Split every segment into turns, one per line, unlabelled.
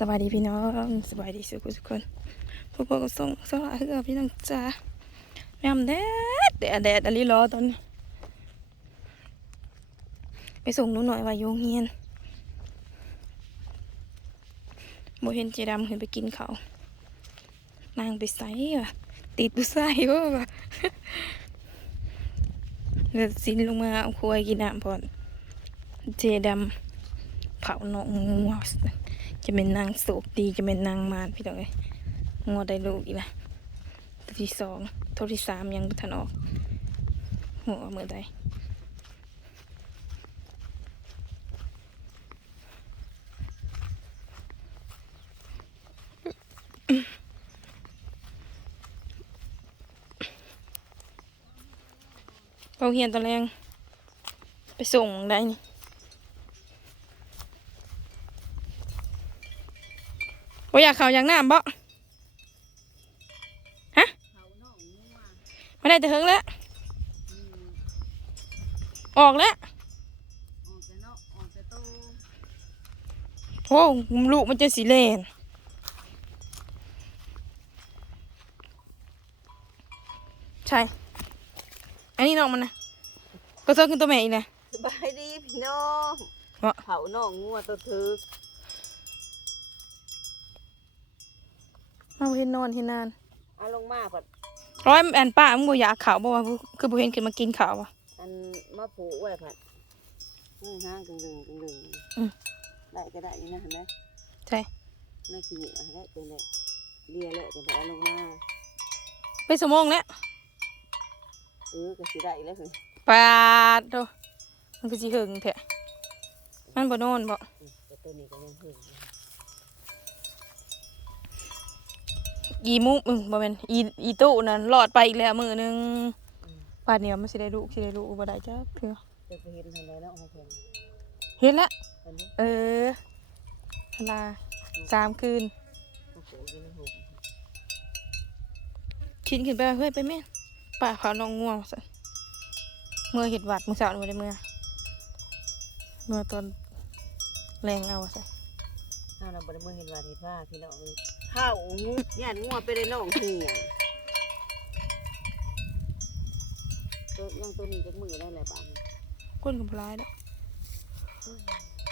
สวัสดีพี่น้องสบายดีสุขทุกคนพวกพวกส่งสวัสดีกับพี่น้องจ้าแม่มแดดแดดแดดอะไรรอตอนไปส่งหนูหน่อยว่าโยงเฮียนโมเห็นเจดำเห็นไปกินเขานางไปใส่ว่ะติดผู้ใส่ว่ะเดี๋ยวสินลงมาเอาควยกินน้ำพอนเจดำเผาหนองงู จะเป็นนางโศกดีจะเป็นนางมารพี่น้องเอ้ยงอได้ลูกอีกละตัวที่สองตัวที่สามยังบ่ทันออกหัวเมื่อใดเราเฮียนตอนแรงไปส่งได้นี่ โอ้อยากเขาอยากน้ำบ่ฮะไม่ได้จะเฮิงแล้ว ออกแล้ว
ออกแต่นอกออกแต่โต
โอ้ลูกมันจะสีเลนใช่ อันนี้น้องมันนะก็เจอขึ้นตัวแม่อีกนะ
สบายดีพี่น้อง
วะ
เผาน้องงัวตัวถึ ก
มาเห็นนอนเห็นนาน
เอาลงมาก่อน
ร้อยอันป้ามึงบ่อยากข่าวบ่ว่าคือบ่เห็นขึ้นมากินข่าววะ
อันมาผูกไว้ผัดนี่ห้างกึ่งดึงกึ่งดึง
อืม
ได้ก็ได้นี่นะเห็นไหม
ใช่
ไม่ขี้เหนียวได้เป็นเลยเลียเลยจะเอาลงมา
ไปสมองแล้ว
เออก็สิได้แล้วสิ
ปาดโตมันคือสิหึงแท้มันบ่นอนบ่
อืมแต่ตัวนี้ก็ยังหึง อยู่
อีมุกอืมบ่แม่นอีอีตู้นั่นรอดไปอีกแล้วมื้อหนึง
อืม
ป่านนี้มันสิได้ลูกสิได้ลูกบ่ได้จ้ะเถื่อ
จะไปเห็นทางใดแล้วของเพิ่น
เห็นแล้ว
อันนี้
เออทลาสามคืน
มาผูกอยู่ในหุบ
ชินขึ้นไปว่าเฮ้ยไปแม่นป้าเขาน้องง่วงซั่นเมื่อเฮ็ดหวัดมื้อเช้านี่บ่ได้เมื่อเมื่อตอนแรงเอาซะ
ถ้าเราบ่ได้เมื่อเห็นว่าที่ผ้าพี่น้องเลย ข้าวงูย่านงัวไปได้น้องเหี่ยตัวยังตัวนี้จักมือได้หลายบาท
คนก็บ่หลายดอก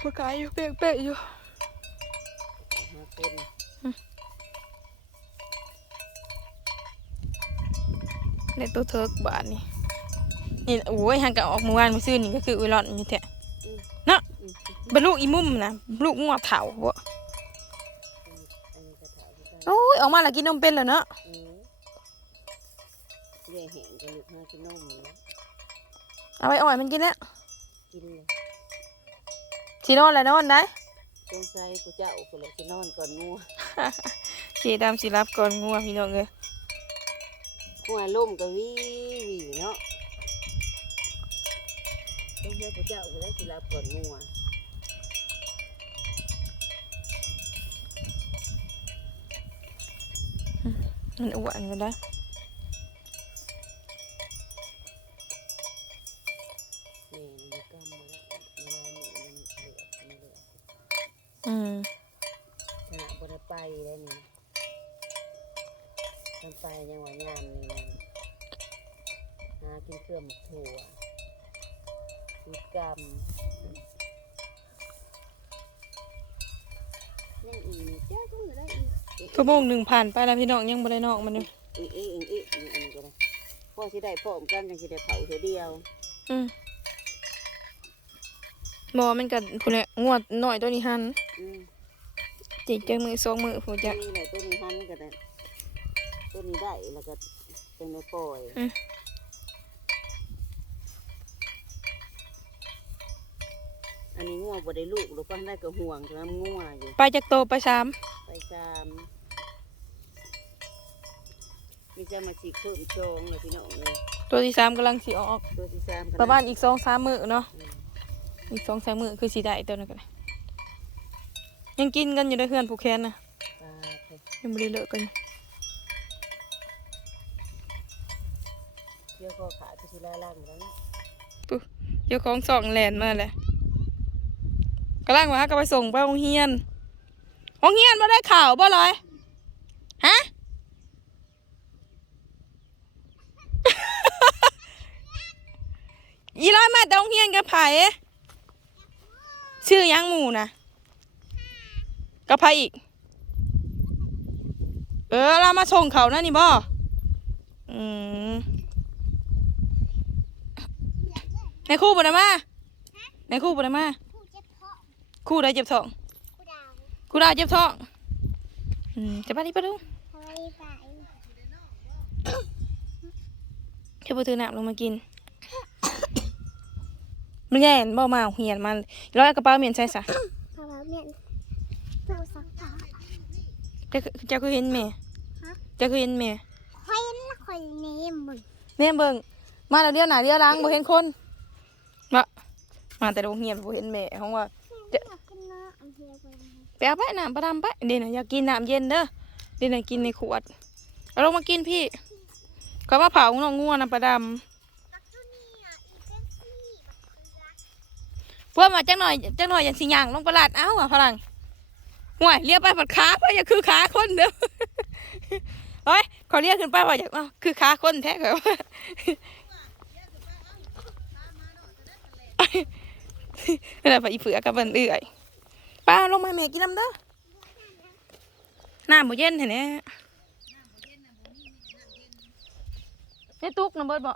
บ่กายอยู่เป๊ะๆอยู่
หาคน
ในตัวเทิกบาทนี่นี่โอ้ยหันกะออกมือวานมือซื่อนี่ก็คืออุยรอนอยู่แท้
อืม
เป็นลูกอีมุมนะลูกงัวเถาบ่
อันนี้ก็ถ่ายที่กัน
โอ้ยออกมาแล้วกินนมเป็นแล้วเนาะ
อืมเรียกแห้งกันลูกห้ากินนมนี่นะ
เอาไปอ่อยมันกินแล้ว
กินเลย
สินอนแล้วนอนได้
สงสัยกูเจ้ากูเลยจะนอนก่อนงัว
เจดำสิรับก่อนงัวพี่น้องเอ้ย
งัวล่มก็วิวีเนาะสงสัยกูเจ้ากูเลยสิรับก่อนงัว
มันอ้วนอยู่ได้
นี่มันกำมาแล้วเวลาหนูมันเหลือมันเหลือ
อืม
ขณะบ่ได้ไปแล้วนี่มันไปยังว่ายามนี่นะหากินเครื่องหมกถั่วมีกรรม
ชั่วโมงหนึ่งผ่านไปแล้วพี่น้องยังบ่ได้นอกมันอยู่
อีกอีกอีกอีอีอีก็ได้พ่อสิได้พร้อมกันจังสิได้เผาเสียเดียว
อืมบ่มันก็ผู้แหละงวดหน้อยตัวนี้หัน
อืม
จิกจังมือสองมือผู้จะ
นี่แหละตัวนี้หันก็ได้ตัวนี้ได้แล้วก็จังได้ปล่อย
อืม
อันนี้งัวบ่ได้ลูกหรือก็ได้ก็ห่วงแต่ว่างัวอยู่
ไปจากโตไปสาม
ไปตาม มีจะมาฉีกเพิ่มโชงเลยพี่น้องเลย
ตัวที่สามกำลังสิออก
ตัวที่สาม
ประมาณอีกสองสามมือเนาะ
อืม
อีกสองสามมือคือสีได้ตัวนั้นกันยังกินกันอยู่ในเพื่อนผูกแขนนะ
ปลาไป
ยังไม่ได้เลิกกันอยู่
เดี๋ยวก็ขายไปทีละล่างแล้วนะ
ปุ๊เจ้าของสองแลนมาแหละกำลังว่าก็ไปส่งไปโรงเรียนโรงเรียนบ่ได้ข่าวบ่ลอยฮะ อีร้อยมาแต่โรงเรียนกับไผชื่อหยังหมู่นะกับไผอีก เออเรามาส่งเขานั่นนี่บ่อืมในครู่บ่ได้มาในครู่บ่ได้มา
ผู้เจ็บท้อง
ครู่ได้เจ็บท้อง
ผู้ดาว
ครู่ได้เจ็บท้องอืมจะไปดิไปดู
ทำไมไป
เทพถือน้ำลงมากิน มันแย่นบ่มาเอาเหียนมันร้อยกระเป๋าเมียนใช่สะ
เพราะว่าเมียนผู้สักผ้า
เจะจะคือเห็นแม่
ฮะ
เจะคือเห็นแม่
คอยนะคอยเนมมึง
แม่เบิ่งมาแล้วเดียวหน้าเดียวหล้างบ่เห็นคนมามาแต่โรงเรียนบ่เห็นแม่ของว่า
อยากกินน้ำอันเดียวไปเลย
ไปเอาไปน้ำประดำไปเดี๋ยวนะอยากกินน้ำเย็นเด้อเดี๋ยวนะกินในขวดเอาลงมากินพี่เขามาเผาน้องงัวน้ำประด
บักจุนี่อะอีเป็นซี่บัก เกลือ
มาจังหน่อยจังหน่อยอย่างสิย่างลงประหลาดเอ้าอะพลังห่วยเรียกไปผัดขาเพราะอย่าคือขาคนเด้อเฮ้ยเขาเรียกขึ้นไปว่าอยากเอาคือขาคนแท้เขาอะไรไปอีเผือกับมันเอื่อยป้าลงมาแม่กินน้ำเด้อน้ำบ่เย็นเห็นไหมนี่ตุกน้ำเบิดบ่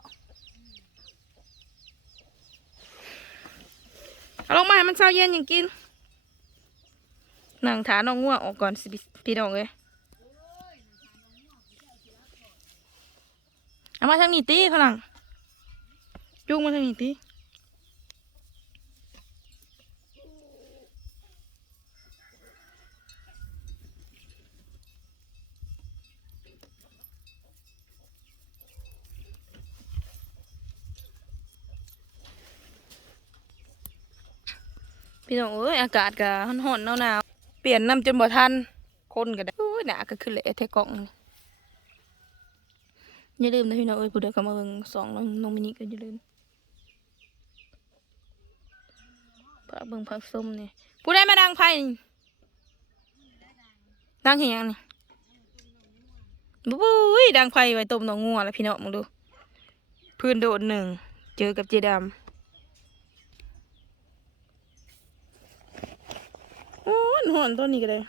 เอาลงมาให้มันเช้าเย็นอย่างกินนั่งถาน้องง่วงออกก่อนสิพี่น้องเลยเอามาทางนี้ตีพลังจุงมาทางนี้ตี พี่น้องเอ้ยอากาศก็ร้อนๆหนาวๆเปลี่ยนน้ำจนบ่ทันคนก็ได้โอ้ยหนาก็ขึ้นเลยเทกล่องนี่อย่าลืมนะพี่น้องเอ้ยผู้ใดเข้ามาเบิ่งสองน้องน้องมินิก็อย่าลืมผักเบิ่งผักส้มนี่ผู้ใดมาดังไพ่นี่ดังเหียงนี่บุ้ยดังไพ่ไว้ต้มน้องงัวแล้วพี่น้องมึงดู พื้นโดดหนึ่งเจอกับเจดำ โอ้ยหอนตัวนี้ก็เลย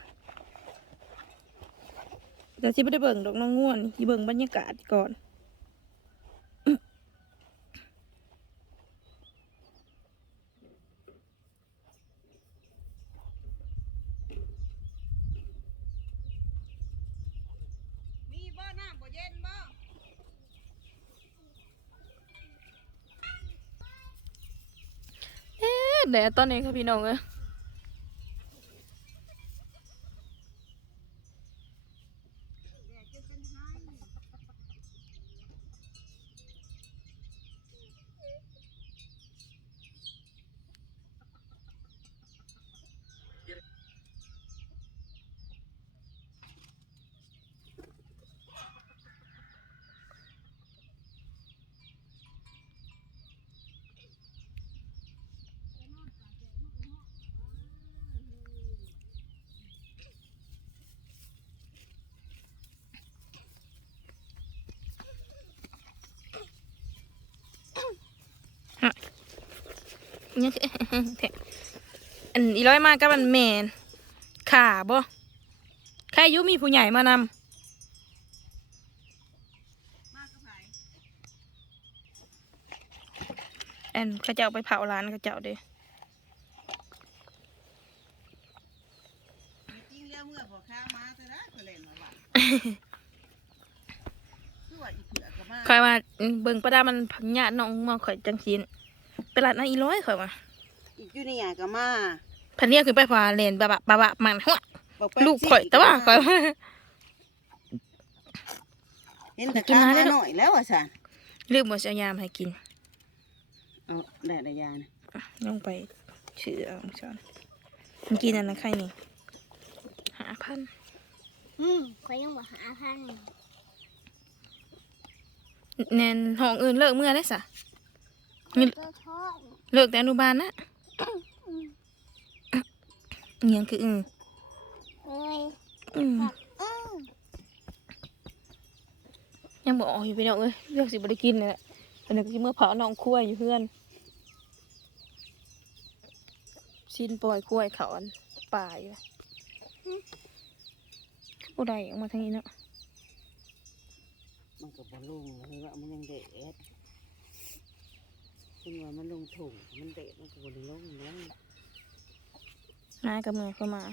แต่สิไม่ได้เบิ่งดอกน้องง่วนสิเบิ่งบรรยากาศก่อน
มีบ่น้ำบ่เย็นบ่
เอ๊ะแดดตอนนี้ค่ะพี่น้องเอ้ย นี่ยคือแท้อันอีร้อยมากับมันแมนขาบ่ใครอยุมีผู้ใหญ่มานำ
มากก็ไผ
แอนเขาจะเอาไปเผาร้านเขาจะเอาเด้
จริงแล้วเมื่อพอค้ามาแต่ละก็เล่นมาว่าคือว่าอีเผือกก็มา
คอยว่าอืมเบิ่งประดามันผักหยาดน้องมาข่อยจังซีนต ลาดนัดอีร้อยข่อยว่า
อีกอยู่นี่ก็มา
พันเรียกขึ้นไปพาเลนบะบะบะบะมันหัว
บอกไป
ลูกข่อยแต่ว่าข่อยว่า
เห็นแต่
กิน
ข้า
น้ำได้
มา
เนอะ
หน่อยแล้วอะสัน
ลืมหมดเอายามให้กิน
เอาได้ได้ยานะ
ลงไปเชื่อเอาช้อนมันกินอันนั้นใครนี่หาพัน
อืมคอยยังบอกหาพัน
แนนห้องอื่นเลิกเมื่อได้สะ
นี่
เลิกแต่อนุบาลนะเงียงคืออือ
ยั
งบอกอยู่ไปน้องเอ้ยเลือกสิบริกินนี่แหละอันนี้ที่เมื่อเผาน้องคั่วอยู่เพื่อนชิ้นปล่อยคั่วเขาอนป่าอยู่ผู้ใดออกมาทางนี้เนาะ
มันกับบอลลูนเลยว่ามันยังเด็ด ซึ่งว่ามันลงถุงมันเดะมันก็บ่ได้ลงแล้ว
มากับเมือเข้ามา